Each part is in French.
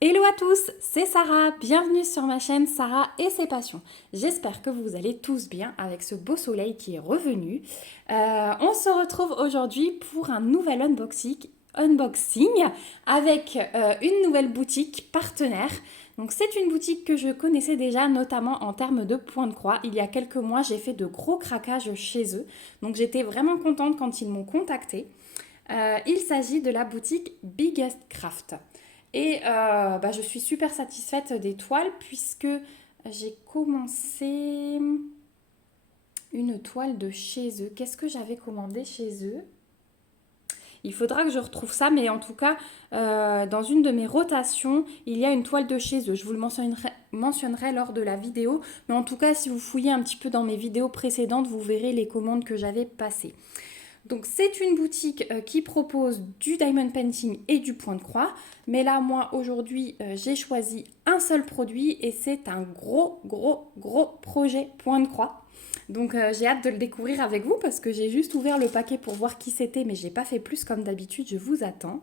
Hello à tous, c'est Sarah, bienvenue sur ma chaîne Sarah et ses passions. J'espère que vous allez tous bien avec ce beau soleil qui est revenu. On se retrouve aujourd'hui pour un nouvel unboxing avec une nouvelle boutique partenaire. Donc c'est une boutique que je connaissais déjà notamment en termes de points de croix. Il y a quelques mois j'ai fait de gros craquages chez eux. Donc j'étais vraiment contente quand ils m'ont contactée. Il s'agit de la boutique Biggest Craft. Et je suis super satisfaite des toiles puisque j'ai commencé une toile de chez eux. Qu'est-ce que j'avais commandé chez eux? Il faudra que je retrouve ça, mais en tout cas, dans une de mes rotations, il y a une toile de chez eux. Je vous le mentionnerai lors de la vidéo, mais en tout cas, si vous fouillez un petit peu dans mes vidéos précédentes, vous verrez les commandes que j'avais passées. Donc c'est une boutique qui propose du diamond painting et du point de croix. Mais là, moi, aujourd'hui, j'ai choisi un seul produit et c'est un gros projet point de croix. Donc j'ai hâte de le découvrir avec vous parce que j'ai juste ouvert le paquet pour voir qui c'était, mais j'ai pas fait plus comme d'habitude, je vous attends.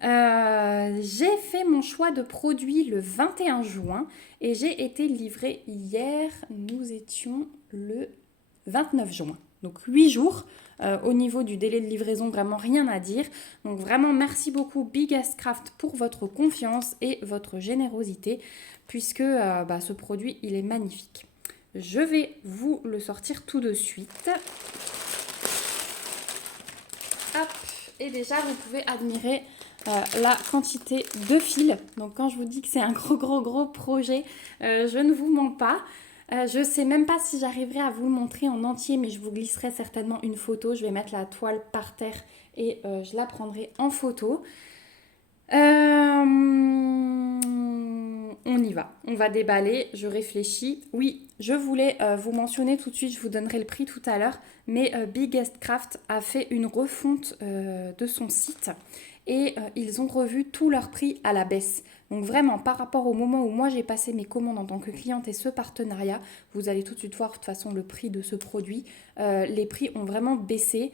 J'ai fait mon choix de produit le 21 juin et j'ai été livrée hier, nous étions le 29 juin. Donc 8 jours. Au niveau du délai de livraison, vraiment rien à dire. Donc vraiment merci beaucoup Biggest Craft pour votre confiance et votre générosité puisque ce produit il est magnifique. Je vais vous le sortir tout de suite. Hop. Et déjà vous pouvez admirer la quantité de fils. Donc quand je vous dis que c'est un gros projet, je ne vous mens pas. Je ne sais même pas si j'arriverai à vous le montrer en entier, mais je vous glisserai certainement une photo. Je vais mettre la toile par terre et je la prendrai en photo. On y va. On va déballer. Je réfléchis. Oui, je voulais vous mentionner tout de suite, je vous donnerai le prix tout à l'heure, mais Biggest Craft a fait une refonte de son site et ils ont revu tous leurs prix à la baisse. Donc vraiment, par rapport au moment où moi j'ai passé mes commandes en tant que cliente et ce partenariat, vous allez tout de suite voir de toute façon le prix de ce produit. Les prix ont vraiment baissé.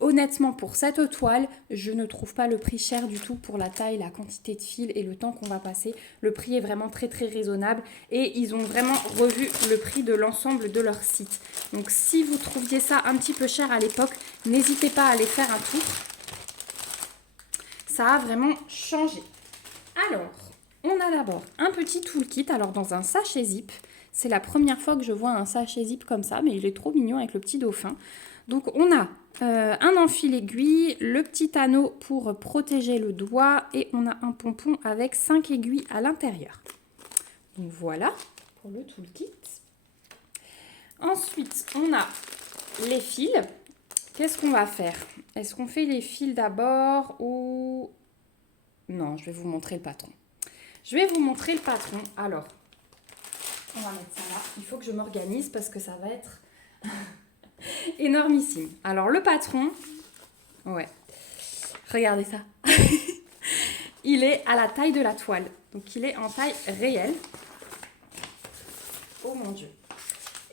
Honnêtement, pour cette toile, je ne trouve pas le prix cher du tout pour la taille, la quantité de fil et le temps qu'on va passer. Le prix est vraiment très raisonnable et ils ont vraiment revu le prix de l'ensemble de leur site. Donc si vous trouviez ça un petit peu cher à l'époque, n'hésitez pas à aller faire un tour. Ça a vraiment changé. Alors, on a d'abord un petit toolkit, alors dans un sachet zip. C'est la première fois que je vois un sachet zip comme ça, mais il est trop mignon avec le petit dauphin. Donc on a un enfil aiguille, le petit anneau pour protéger le doigt et on a un pompon avec 5 aiguilles à l'intérieur. Donc voilà pour le toolkit. Ensuite, on a les fils. Qu'est-ce qu'on va faire? Est-ce qu'on fait les fils d'abord ou... Non, je vais vous montrer le patron. Je vais vous montrer le patron. Alors, on va mettre ça là. Il faut que je m'organise parce que ça va être énormissime. Alors, le patron, ouais, regardez ça. Il est à la taille de la toile. Donc, il est en taille réelle. Oh mon Dieu.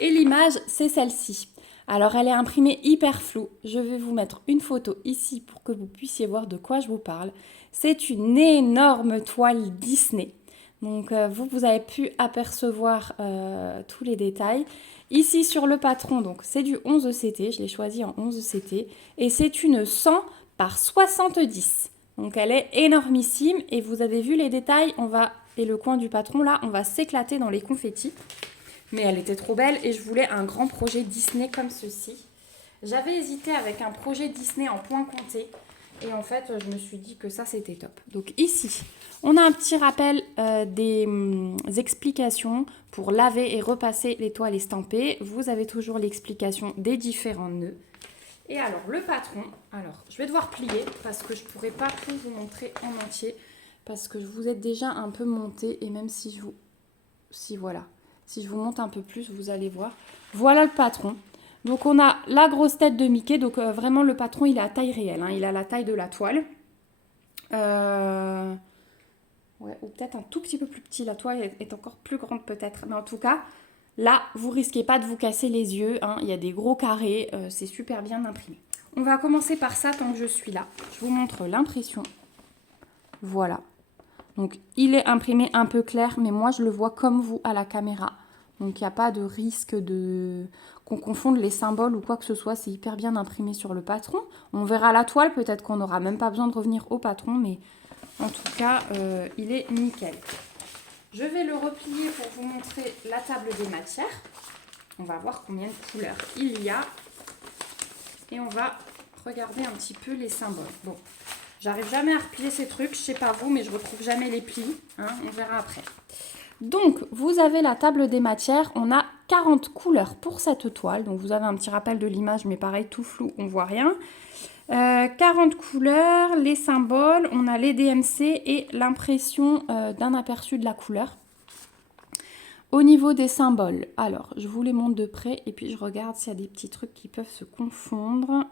Et l'image, c'est celle-ci. Alors, elle est imprimée hyper floue. Je vais vous mettre une photo ici pour que vous puissiez voir de quoi je vous parle. C'est une énorme toile Disney. Donc, vous avez pu apercevoir tous les détails. Ici, sur le patron, donc c'est du 11 CT. Je l'ai choisi en 11 CT. Et c'est une 100 par 70. Donc, elle est énormissime. Et vous avez vu les détails. Et le coin du patron, là, on va s'éclater dans les confettis. Mais elle était trop belle et je voulais un grand projet Disney comme ceci. J'avais hésité avec un projet Disney en point compté et en fait je me suis dit que ça c'était top. Donc ici on a un petit rappel des explications pour laver et repasser les toiles estampées. Vous avez toujours l'explication des différents nœuds. Et alors le patron, alors je vais devoir plier parce que je ne pourrai pas tout vous montrer en entier parce que je vous ai déjà un peu monté et même si voilà. Si je vous monte un peu plus, vous allez voir. Voilà le patron. Donc on a la grosse tête de Mickey. Donc vraiment le patron, il est à taille réelle. Hein. Il a la taille de la toile. Ouais, ou peut-être un tout petit peu plus petit. La toile est encore plus grande peut-être. Mais en tout cas, là, vous risquez pas de vous casser les yeux. Hein. Il y a des gros carrés. C'est super bien imprimé. On va commencer par ça tant que je suis là. Je vous montre l'impression. Voilà. Donc, il est imprimé un peu clair, mais moi, je le vois comme vous à la caméra. Donc, il n'y a pas de risque qu'on confonde les symboles ou quoi que ce soit. C'est hyper bien imprimé sur le patron. On verra la toile, peut-être qu'on n'aura même pas besoin de revenir au patron, mais en tout cas, il est nickel. Je vais le replier pour vous montrer la table des matières. On va voir combien de couleurs il y a. Et on va regarder un petit peu les symboles. Bon, j'arrive jamais à replier ces trucs. Je sais pas vous, mais je retrouve jamais les plis. Hein, on verra après. Donc, vous avez la table des matières. On a 40 couleurs pour cette toile. Donc, vous avez un petit rappel de l'image, mais pareil, tout flou, on voit rien. 40 couleurs, les symboles, on a les DMC et l'impression d'un aperçu de la couleur. Au niveau des symboles, alors je vous les montre de près et puis je regarde s'il y a des petits trucs qui peuvent se confondre.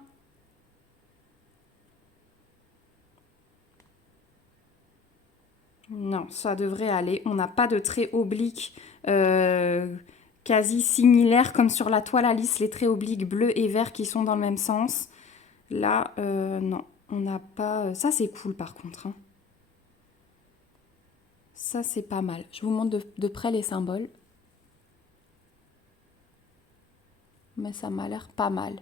Non, ça devrait aller. On n'a pas de traits obliques quasi similaires comme sur la toile à lisse, les traits obliques bleus et verts qui sont dans le même sens. Là, non, on n'a pas... Ça, c'est cool par contre. Hein. Ça, c'est pas mal. Je vous montre de près les symboles. Mais ça m'a l'air pas mal.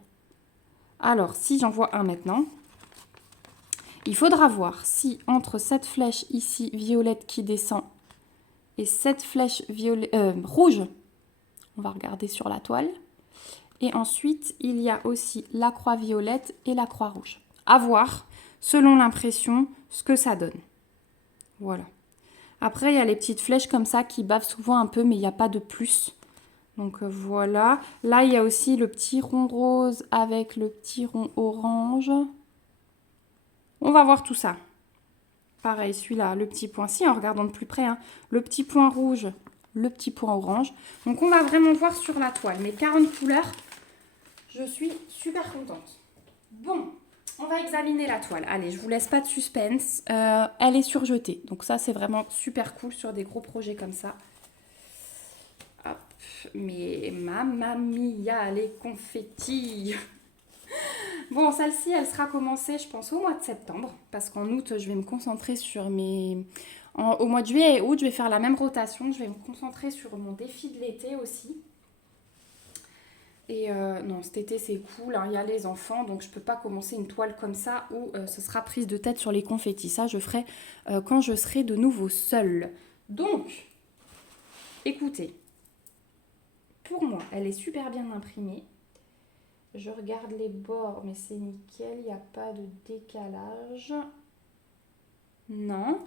Alors, si j'en vois un maintenant, il faudra voir si entre cette flèche ici, violette qui descend, et cette flèche rouge, on va regarder sur la toile, et ensuite, il y a aussi la croix violette et la croix rouge. À voir, selon l'impression, ce que ça donne. Voilà. Après, il y a les petites flèches comme ça qui bavent souvent un peu, mais il n'y a pas de plus. Donc voilà. Là, il y a aussi le petit rond rose avec le petit rond orange. On va voir tout ça. Pareil, celui-là, le petit point. Si, en regardant de plus près, hein, le petit point rouge, le petit point orange. Donc on va vraiment voir sur la toile. Mes 40 couleurs, je suis super contente. Bon, on va examiner la toile. Allez, je vous laisse pas de suspense. Elle est surjetée. Donc ça, c'est vraiment super cool sur des gros projets comme ça. Hop, mais mamma mia, les confettis. Bon, celle-ci, elle sera commencée, je pense, au mois de septembre. Parce qu'en août, je vais me concentrer sur mes... Au mois de juillet et août, je vais faire la même rotation. Je vais me concentrer sur mon défi de l'été aussi. Et non, cet été, c'est cool. Hein, il y a les enfants, donc je ne peux pas commencer une toile comme ça où ce sera prise de tête sur les confettis. Ça, je ferai quand je serai de nouveau seule. Donc, écoutez. Pour moi, elle est super bien imprimée. Je regarde les bords, mais c'est nickel. Il n'y a pas de décalage. Non.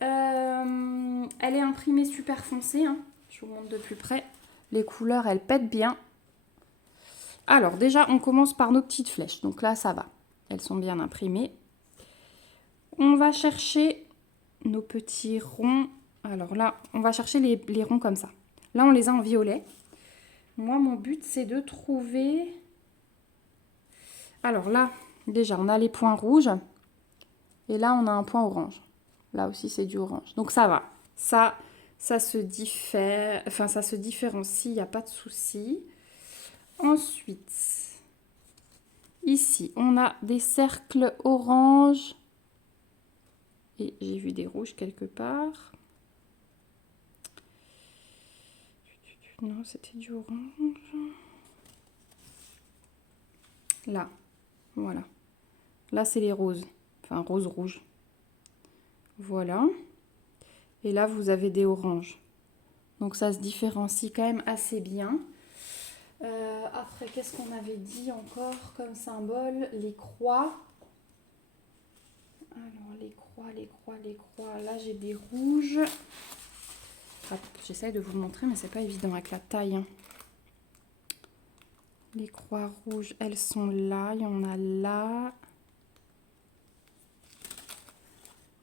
Elle est imprimée super foncée. Hein. Je vous montre de plus près. Les couleurs, elles pètent bien. Alors, déjà, on commence par nos petites flèches. Donc là, ça va. Elles sont bien imprimées. On va chercher nos petits ronds. Alors là, on va chercher les ronds comme ça. Là, on les a en violet. Moi, mon but, c'est de trouver... Alors là, déjà, on a les points rouges. Et là, on a un point orange. Là aussi, c'est du orange. Donc, ça va. Ça se diffère... Enfin, ça se différencie. Il n'y a pas de souci. Ensuite, ici, on a des cercles orange. Et j'ai vu des rouges quelque part. Non, c'était du orange. Là, voilà. Là, c'est les roses. Enfin, rose-rouge. Voilà. Et là, vous avez des oranges. Donc, ça se différencie quand même assez bien. Après, qu'est-ce qu'on avait dit encore comme symbole? Les croix. Alors, les croix. Là, j'ai des rouges. J'essaye de vous le montrer, mais c'est pas évident avec la taille. Hein. Les croix rouges, elles sont là. Il y en a là.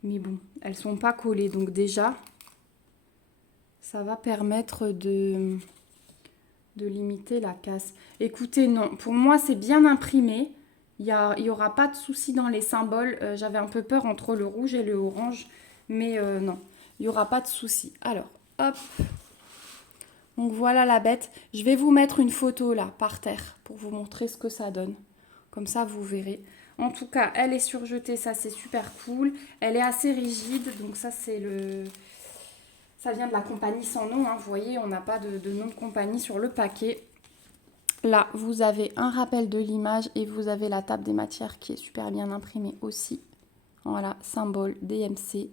Mais bon, elles sont pas collées. Donc déjà, ça va permettre de limiter la casse. Écoutez, non. Pour moi, c'est bien imprimé. Il y aura pas de souci dans les symboles. J'avais un peu peur entre le rouge et le orange. Mais non, il n'y aura pas de souci. Alors, hop. Donc voilà la bête. Je vais vous mettre une photo là, par terre, pour vous montrer ce que ça donne. Comme ça, vous verrez. En tout cas, elle est surjetée, ça c'est super cool. Elle est assez rigide, donc ça c'est le... Ça vient de la compagnie sans nom, hein. Vous voyez, on n'a pas de nom de compagnie sur le paquet. Là, vous avez un rappel de l'image et vous avez la table des matières qui est super bien imprimée aussi. Voilà, symbole DMC.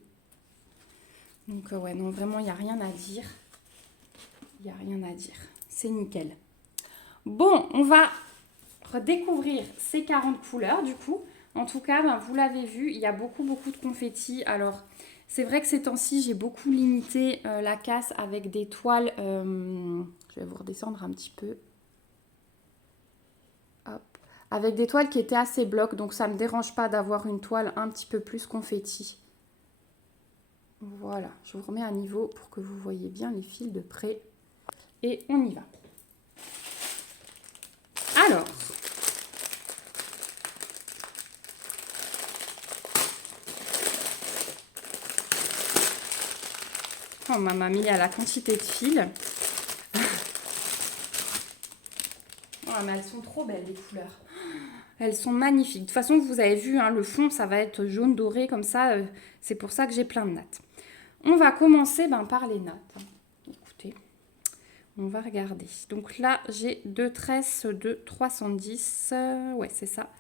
Donc ouais, non, vraiment, il n'y a rien à dire. Il n'y a rien à dire. C'est nickel. Bon, on va redécouvrir ces 40 couleurs du coup. En tout cas, ben, vous l'avez vu, il y a beaucoup de confettis. Alors, c'est vrai que ces temps-ci, j'ai beaucoup limité la casse avec des toiles. Je vais vous redescendre un petit peu. Hop. Avec des toiles qui étaient assez blocs, donc ça ne me dérange pas d'avoir une toile un petit peu plus confetti. Voilà, je vous remets à niveau pour que vous voyez bien les fils de près. Et on y va. Alors, oh mamma mia, la quantité de fils. Oh, mais elles sont trop belles les couleurs. Elles sont magnifiques. De toute façon, vous avez vu, hein, le fond, ça va être jaune doré comme ça. C'est pour ça que j'ai plein de nattes. On va commencer par les nattes. Écoutez, on va regarder. Donc là, j'ai deux tresses de 310. Ouais, c'est ça.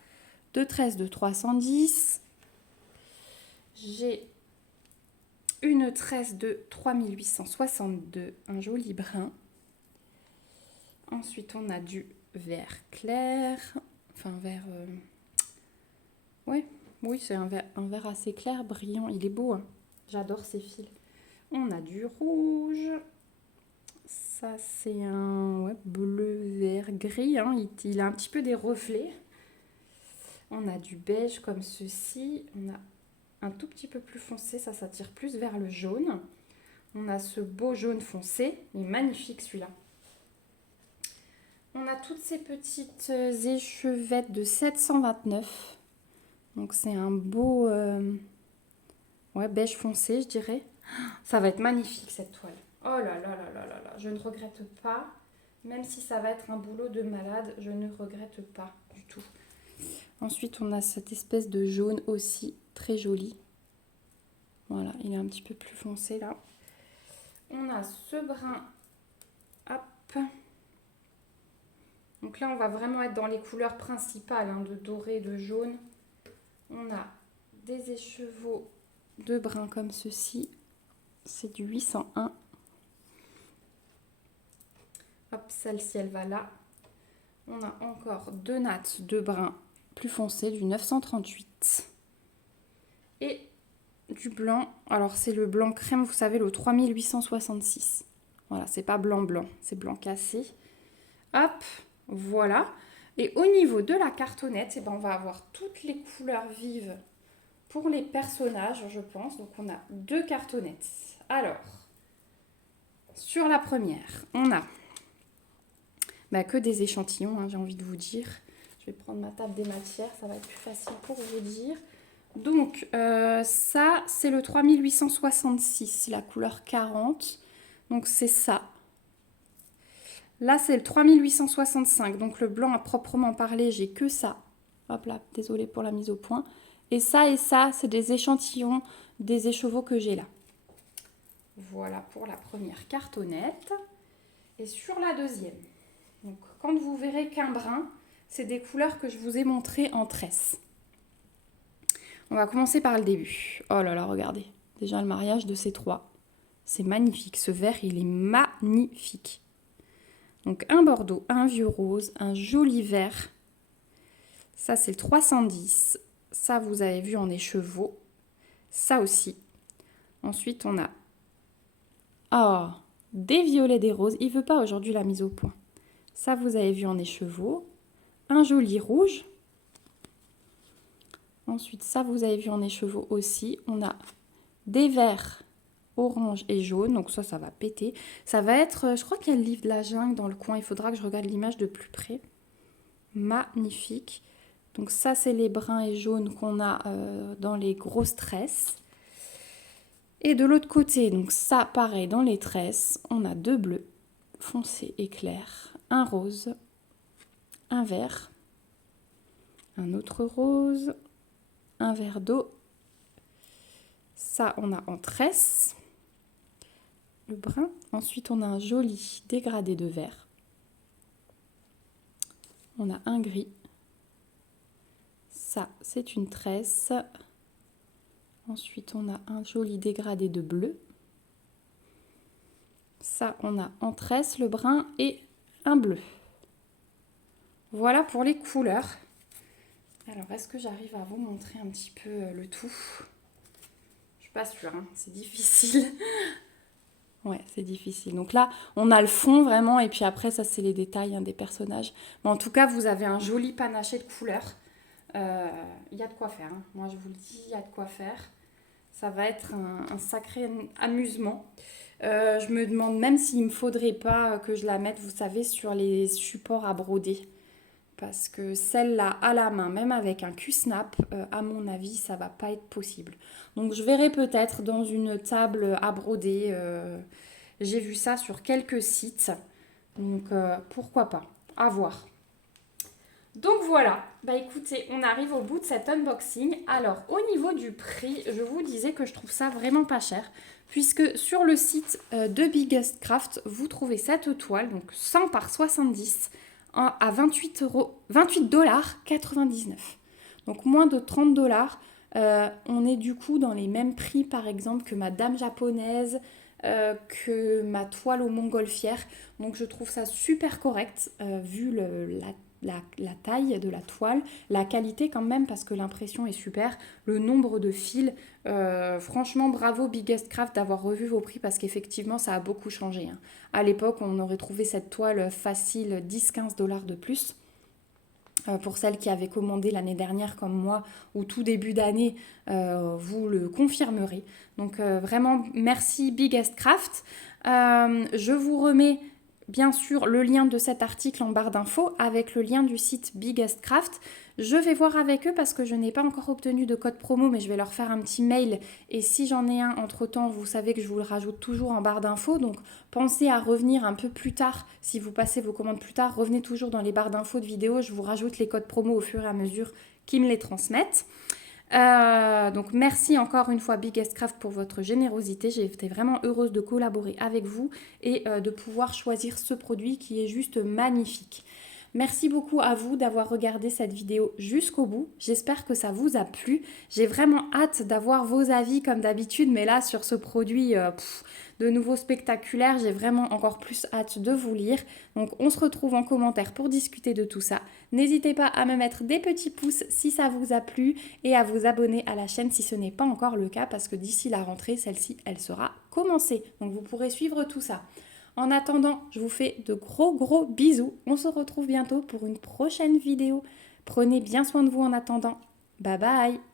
Deux tresses de 310. J'ai une tresse de 3862, un joli brun. Ensuite, on a du vert clair. Enfin, vert... Ouais, oui, c'est un vert assez clair, brillant. Il est beau, hein. J'adore ces fils. On a du rouge. Ça, c'est un bleu, vert, gris. Hein. Il a un petit peu des reflets. On a du beige comme ceci. On a un tout petit peu plus foncé. Ça tire plus vers le jaune. On a ce beau jaune foncé. Il est magnifique, celui-là. On a toutes ces petites échevettes de 729. Donc, c'est un beau beige foncé, je dirais. Ça va être magnifique, cette toile. Oh là là là là là là. Je ne regrette pas. Même si ça va être un boulot de malade, je ne regrette pas du tout. Ensuite, on a cette espèce de jaune aussi, très joli. Voilà, il est un petit peu plus foncé là. On a ce brun. Hop. Donc là, on va vraiment être dans les couleurs principales, hein, de doré, de jaune. On a des écheveaux de brun comme ceci. C'est du 801. Hop, celle-ci, elle va là. On a encore deux nattes de brun plus foncé, du 938. Et du blanc. Alors, c'est le blanc crème, vous savez, le 3866. Voilà, c'est pas blanc, c'est blanc cassé. Hop, voilà. Et au niveau de la cartonnette, on va avoir toutes les couleurs vives pour les personnages, je pense. Donc, on a deux cartonnettes. Alors, sur la première, on a que des échantillons, hein, j'ai envie de vous dire. Je vais prendre ma table des matières, ça va être plus facile pour vous dire. Donc, ça, c'est le 3866, la couleur 40. Donc, c'est ça. Là, c'est le 3865. Donc, le blanc à proprement parler, j'ai que ça. Hop là, désolée pour la mise au point. Et ça, c'est des échantillons des écheveaux que j'ai là. Voilà pour la première cartonnette. Et sur la deuxième, donc, quand vous verrez qu'un brun, c'est des couleurs que je vous ai montrées en tresse. On va commencer par le début. Oh là là, regardez. Déjà le mariage de ces trois. C'est magnifique. Ce vert, il est magnifique. Donc un bordeaux, un vieux rose, un joli vert. Ça, c'est le 310. Ça, vous avez vu en écheveau. Ça aussi. Ensuite, on a des violets, des roses. Il ne veut pas aujourd'hui la mise au point. Ça, vous avez vu en écheveau. Un joli rouge. Ensuite, ça, vous avez vu en écheveau aussi. On a des verts, orange et jaune. Donc ça va péter. Ça va être, je crois qu'il y a le livre de la jungle dans le coin. Il faudra que je regarde l'image de plus près. Magnifique. Donc ça, c'est les bruns et jaunes qu'on a dans les grosses tresses. Et de l'autre côté, donc ça, pareil, dans les tresses, on a deux bleus, foncé et clair, un rose, un vert, Un autre rose. Un verre d'eau. Ça, on a en tresse. Le brun. Ensuite, on a un joli dégradé de vert. On a un gris. Ça, c'est une tresse. Ensuite, on a un joli dégradé de bleu. Ça, on a en tresse le brun et un bleu. Voilà pour les couleurs. Alors, est-ce que j'arrive à vous montrer un petit peu le tout? Je suis pas sûre, hein, c'est difficile. Ouais, c'est difficile. Donc là, on a le fond vraiment, et puis après, ça, c'est les détails des personnages. Mais en tout cas, vous avez un joli panaché de couleurs. Il y a de quoi faire, hein. Moi, je vous le dis, il y a de quoi faire. Ça va être un sacré amusement. Je me demande même s'il ne me faudrait pas que je la mette, vous savez, sur les supports à broder. Parce que celle-là, à la main, même avec un Q-snap, à mon avis, ça va pas être possible. Donc je verrai peut-être dans une table à broder. J'ai vu ça sur quelques sites. Donc pourquoi pas, à voir. Donc voilà, bah écoutez, on arrive au bout de cet unboxing. Alors au niveau du prix, je vous disais que je trouve ça vraiment pas cher, puisque sur le site de Biggest Craft, vous trouvez cette toile, donc 100 par 70, à 28,99 $. Donc moins de 30 $. On est du coup dans les mêmes prix par exemple que ma dame japonaise, que ma toile aux montgolfières. Donc je trouve ça super correct vu la taille de la toile, la qualité quand même parce que l'impression est super, le nombre de fils. Franchement bravo Biggest Craft d'avoir revu vos prix parce qu'effectivement ça a beaucoup changé, hein. À l'époque on aurait trouvé cette toile facile 10-15 $ de plus. Pour celles qui avaient commandé l'année dernière comme moi ou tout début d'année, vous le confirmerez. Donc vraiment merci Biggest Craft. Je vous remets bien sûr le lien de cet article en barre d'infos avec le lien du site Biggest Craft. Je vais voir avec eux parce que je n'ai pas encore obtenu de code promo, mais je vais leur faire un petit mail. Et si j'en ai un entre-temps, vous savez que je vous le rajoute toujours en barre d'infos. Donc pensez à revenir un peu plus tard. Si vous passez vos commandes plus tard, revenez toujours dans les barres d'infos de vidéos. Je vous rajoute les codes promo au fur et à mesure qu'ils me les transmettent. Donc merci encore une fois Biggest Craft pour votre générosité. J'ai été vraiment heureuse de collaborer avec vous et de pouvoir choisir ce produit qui est juste magnifique. Merci beaucoup à vous d'avoir regardé cette vidéo jusqu'au bout. J'espère que ça vous a plu. J'ai vraiment hâte d'avoir vos avis comme d'habitude, mais là sur ce produit de nouveau spectaculaire, j'ai vraiment encore plus hâte de vous lire. Donc on se retrouve en commentaire pour discuter de tout ça. N'hésitez pas à me mettre des petits pouces si ça vous a plu et à vous abonner à la chaîne si ce n'est pas encore le cas parce que d'ici la rentrée, celle-ci, elle sera commencée. Donc vous pourrez suivre tout ça. En attendant, je vous fais de gros bisous. On se retrouve bientôt pour une prochaine vidéo. Prenez bien soin de vous en attendant. Bye bye!